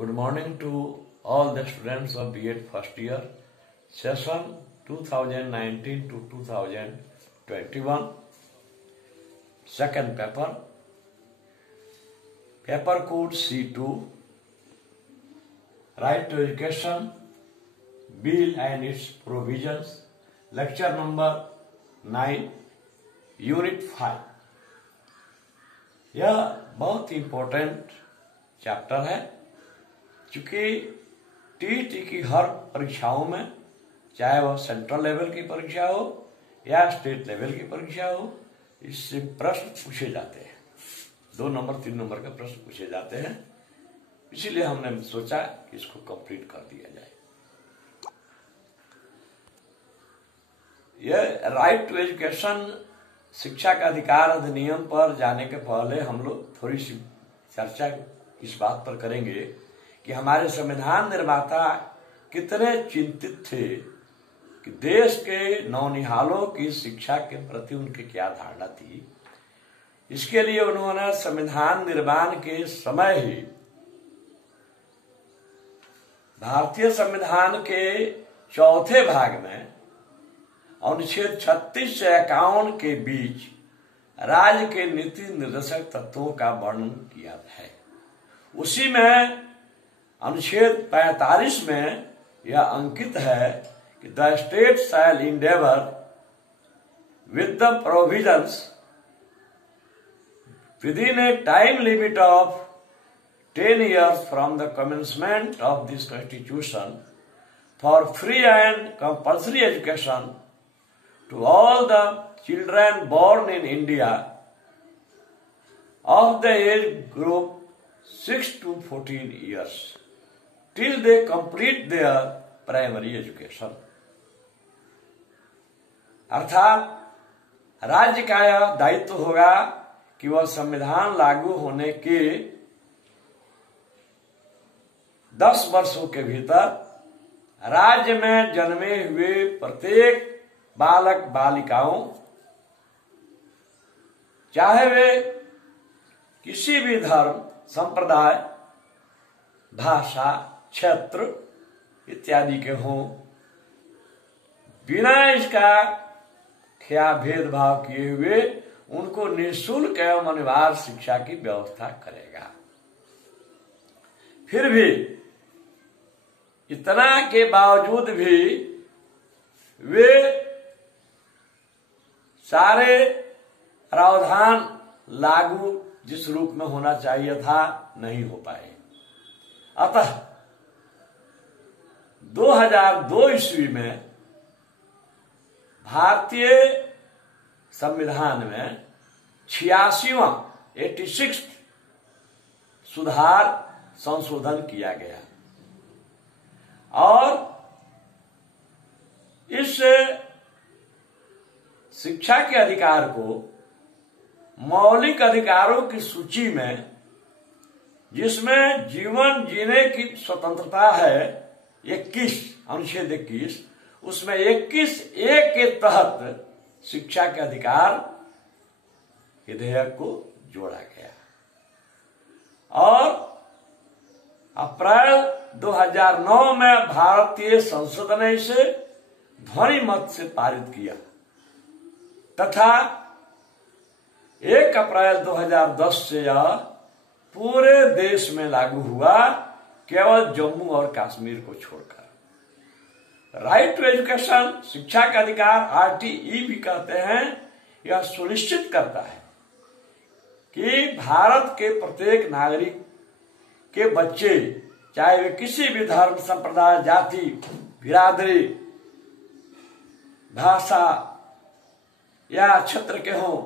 Good morning to all the students of B.Ed first year, session 2019 to 2021, second paper, paper code C2, Right to Education, Bill and its Provisions, lecture number 9, Unit 5. यह बहुत important chapter है, क्योंकि TET की हर परीक्षाओं में, चाहे वह central level की परीक्षा हो या स्टेट लेवल की परीक्षा हो, इससे प्रश्न पूछे जाते हैं। 2 नंबर 3 नंबर के प्रश्न पूछे जाते हैं। इसीलिए हमने सोचा कि इसको कंप्लीट कर दिया जाए। यह राइट टू एजुकेशन, शिक्षा का अधिकार अधिनियम पर जाने के पहले हम लोग थोड़ी सी चर्चा इस बात पर करेंगे कि हमारे संविधान निर्माता कितने चिंतित थे कि देश के नौनिहालों की शिक्षा के प्रति उनकी क्या धारणा थी। इसके लिए उन्होंने संविधान निर्माण के समय ही भारतीय संविधान के चौथे भाग में अनुच्छेद 36 से 51 के बीच राज्य के नीति निर्देशक तत्वों का वर्णन किया है। उसी में अनुच्छेद 45 में यह अंकित है कि the state shall Endeavour with the provisions within A time limit of 10 years from the commencement of this constitution for free and compulsory education to all the children born in India of the age group 6 to 14 years till they complete their primary education। अर्थात राज्य का यह दायित्व होगा कि वह संविधान लागू होने के 10 वर्षों के भीतर राज्य में जन्मे हुए प्रत्येक बालक बालिकाओं, चाहे वे किसी भी धर्म, संप्रदाय, भाषा, क्षेत्र इत्यादि के हों, बिना इसका क्या भेदभाव किए हुए उनको निःशुल्क एवं अनिवार्य शिक्षा की व्यवस्था करेगा। फिर भी इतना के बावजूद भी वे सारे प्रावधान लागू जिस रूप में होना चाहिए था नहीं हो पाए। अतः 2002 ईस्वी में भारतीय संविधान में 86वां 86 सुधार संशोधन किया गया और इस शिक्षा के अधिकार को मौलिक अधिकारों की सूची में, जिसमें जीवन जीने की स्वतंत्रता है 21 अनुच्छेद 21, उसमें 21A के तहत शिक्षा के अधिकार विधेयक को जोड़ा गया और अप्रैल 2009 में भारतीय संसद ने इसे ध्वनि मत से पारित किया तथा 1 अप्रैल 2010 से यह पूरे देश में लागू हुआ, केवल जम्मू और कश्मीर को छोड़कर। राइट टू एजुकेशन, शिक्षा का अधिकार, RTE भी कहते हैं, यह सुनिश्चित करता है कि भारत के प्रत्येक नागरिक के बच्चे, चाहे वे किसी भी धर्म, संप्रदाय, जाति, बिरादरी, भाषा या क्षेत्र के हों,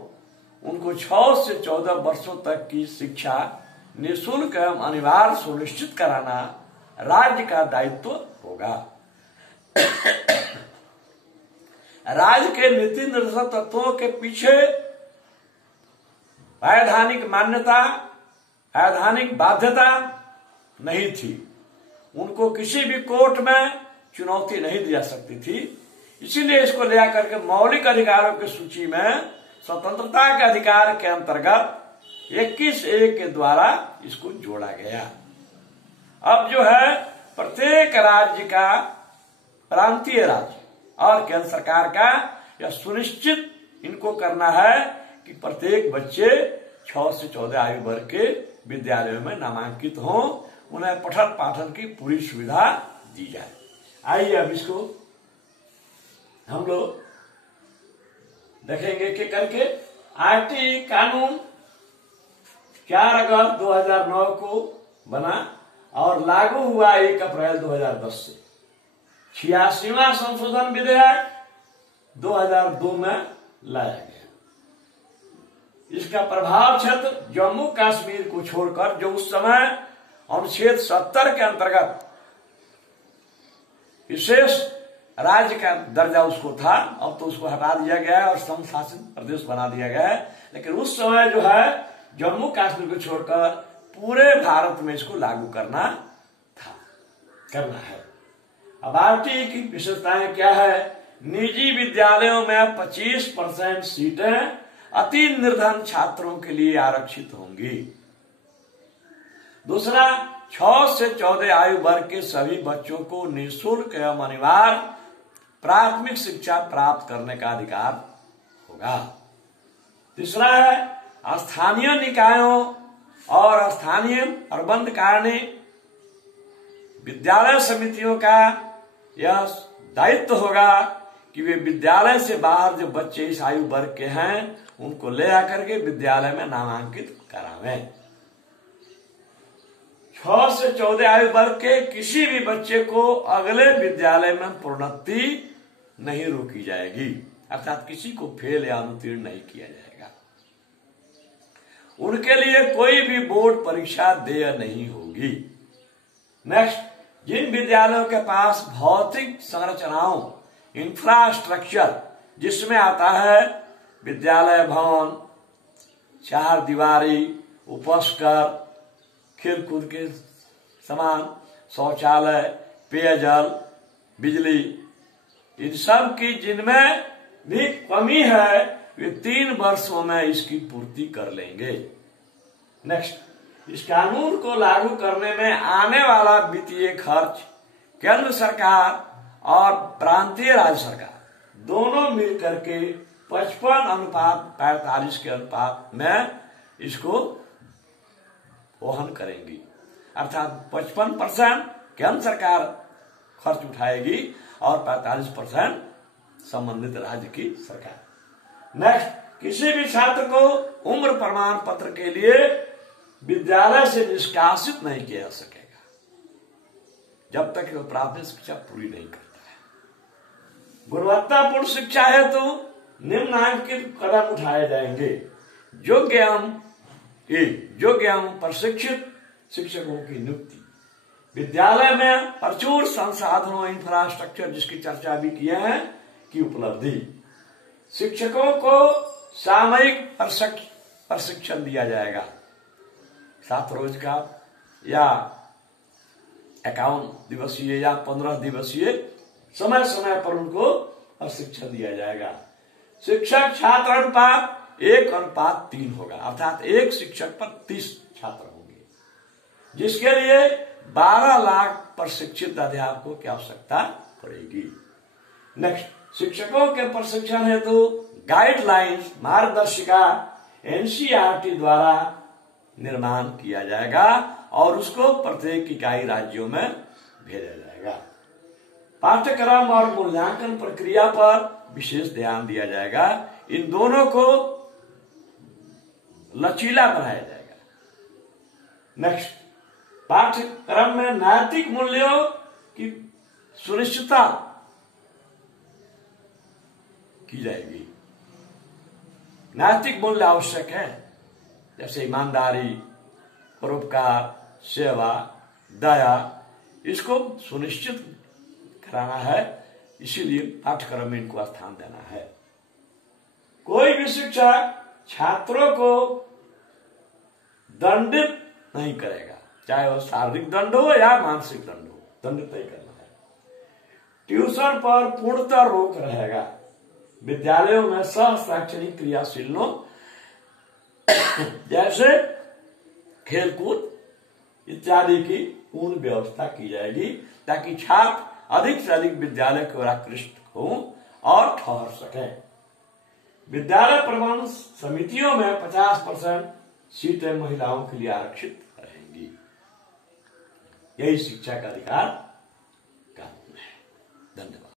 उनको 6 से 14 वर्षों तक की शिक्षा निःशुल्क एवं अनिवार्य सुनिश्चित कराना राज्य का दायित्व होगा। राज्य के नीति निर्देशक तत्वों के पीछे वैधानिक मान्यता, वैधानिक बाध्यता नहीं थी। उनको किसी भी कोर्ट में चुनौती नहीं दी जा सकती थी। इसीलिए इसको ले आकर के मौलिक अधिकारों की सूची में स्वतंत्रता के अधिकार के अंतर्गत 21A के द्वारा इसको जोड़ा गया अब जो है प्रत्येक राज्य का, प्रांतीय राज्य और केंद्र सरकार का यह सुनिश्चित इनको करना है कि प्रत्येक बच्चे 6 से 14 आयु वर्ग के विद्यालयों में नामांकित हों, उन्हें पठन पाठन की पूरी सुविधा दी जाए। आइए अब इसको हम लोग देखेंगे कि करके आरटी कानून 4 अगस्त 2009 को बना और लागू हुआ 1 अप्रैल 2010 से। 86वां संशोधन विधेयक 2002 में लाया गया। इसका प्रभाव क्षेत्र जम्मू कश्मीर को छोड़कर, जो उस समय अनुच्छेद 70 के अंतर्गत विशेष राज्य का दर्जा उसको था, अब तो उसको हटा दिया गया है और संघ शासित प्रदेश बना दिया गया है। लेकिन उस समय जो है जम्मू कश्मीर को छोड़कर पूरे भारत में इसको लागू करना है। अब आरटी की विशेषताएं क्या है? निजी विद्यालयों में 25% सीटें अति निर्धन छात्रों के लिए आरक्षित होंगी। दूसरा, 6 से 14 आयु वर्ग के सभी बच्चों को निःशुल्क एवं अनिवार्य प्राथमिक शिक्षा प्राप्त करने का अधिकार होगा। तीसरा है, स्थानीय निकायों और स्थानीय प्रबंध कार्य विद्यालय समितियों का यह दायित्व होगा कि वे विद्यालय से बाहर जो बच्चे इस आयु वर्ग के हैं उनको ले आकर के विद्यालय में नामांकित करावें। 6 से 14 आयु वर्ग के किसी भी बच्चे को अगले विद्यालय में प्रोन्नति नहीं रोकी जाएगी, अर्थात किसी को फेल या अनुत्तीर्ण नहीं किया जाएगा। उनके लिए कोई भी बोर्ड परीक्षा देय नहीं होगी। नेक्स्ट, जिन विद्यालयों के पास भौतिक संरचनाओं, इंफ्रास्ट्रक्चर, जिसमें आता है विद्यालय भवन, 4 दीवारी, उपस्कर, खेलकूद के सामान, शौचालय, पेयजल, बिजली, इन सब की जिनमें भी कमी है वे 3 वर्षों में इसकी पूर्ति कर लेंगे। नेक्स्ट, इस कानून को लागू करने में आने वाला वित्तीय खर्च केंद्र सरकार और प्रांतीय राज्य सरकार दोनों मिलकर के 55:45 के अनुपात में इसको वहन करेंगी, अर्थात 55% केंद्र सरकार खर्च उठाएगी और 45% संबंधित राज्य की सरकार। नेक्स्ट, किसी भी छात्र को उम्र प्रमाण पत्र के लिए विद्यालय से निष्कासित नहीं किया जा सकेगा जब तक वह प्राथमिक शिक्षा पूरी नहीं करता है। गुणवत्तापूर्ण शिक्षा हेतु निम्नलिखित कदम उठाए जाएंगे। योग्य एवं प्रशिक्षित शिक्षकों की नियुक्ति, विद्यालय में प्रचुर संसाधनों, इंफ्रास्ट्रक्चर जिसकी चर्चा भी किए हैं की उपलब्धि, शिक्षकों को सामयिक प्रशिक्षण दिया जाएगा, 7 रोज का या 51 दिवसीय या 15 दिवसीय समय समय पर उनको प्रशिक्षण दिया जाएगा। शिक्षक छात्र अनुपात 1:3 होगा, अर्थात 1 शिक्षक पर 30 छात्र होंगे, जिसके लिए 12 लाख प्रशिक्षित अध्यापकों की आवश्यकता पड़ेगी। नेक्स्ट, शिक्षकों के प्रशिक्षण हेतु गाइडलाइंस, मार्गदर्शिका एनसीईआरटी द्वारा निर्माण किया जाएगा और उसको प्रत्येक इकाई राज्यों में भेजा जाएगा। पाठ्यक्रम और मूल्यांकन प्रक्रिया पर विशेष ध्यान दिया जाएगा। इन दोनों को लचीला बनाया जाएगा। नेक्स्ट, पाठ्यक्रम में नैतिक मूल्यों की सुनिश्चितता की जाएगी। नैतिक मूल्य आवश्यक है, जैसे ईमानदारी, परोपकार, सेवा, दया, इसको सुनिश्चित कराना है, इसीलिए पाठ्यक्रम में इनको स्थान देना है। कोई भी शिक्षक छात्रों को दंडित नहीं करेगा, चाहे वो शारीरिक दंड हो या मानसिक दंड हो, दंडित नहीं करना है। ट्यूशन पर पूर्णतः रोक रहेगा। विद्यालयों में सहशैक्षणिक क्रियाशीलों जैसे खेलकूद इत्यादि की पूर्ण व्यवस्था की जाएगी, ताकि छात्र अधिक से अधिक विद्यालय को आकृष्ट हो और ठहर सके। विद्यालय प्रबंधन समितियों में 50% सीटें महिलाओं के लिए आरक्षित रहेंगी। यही शिक्षा का अधिकार कानून है। धन्यवाद।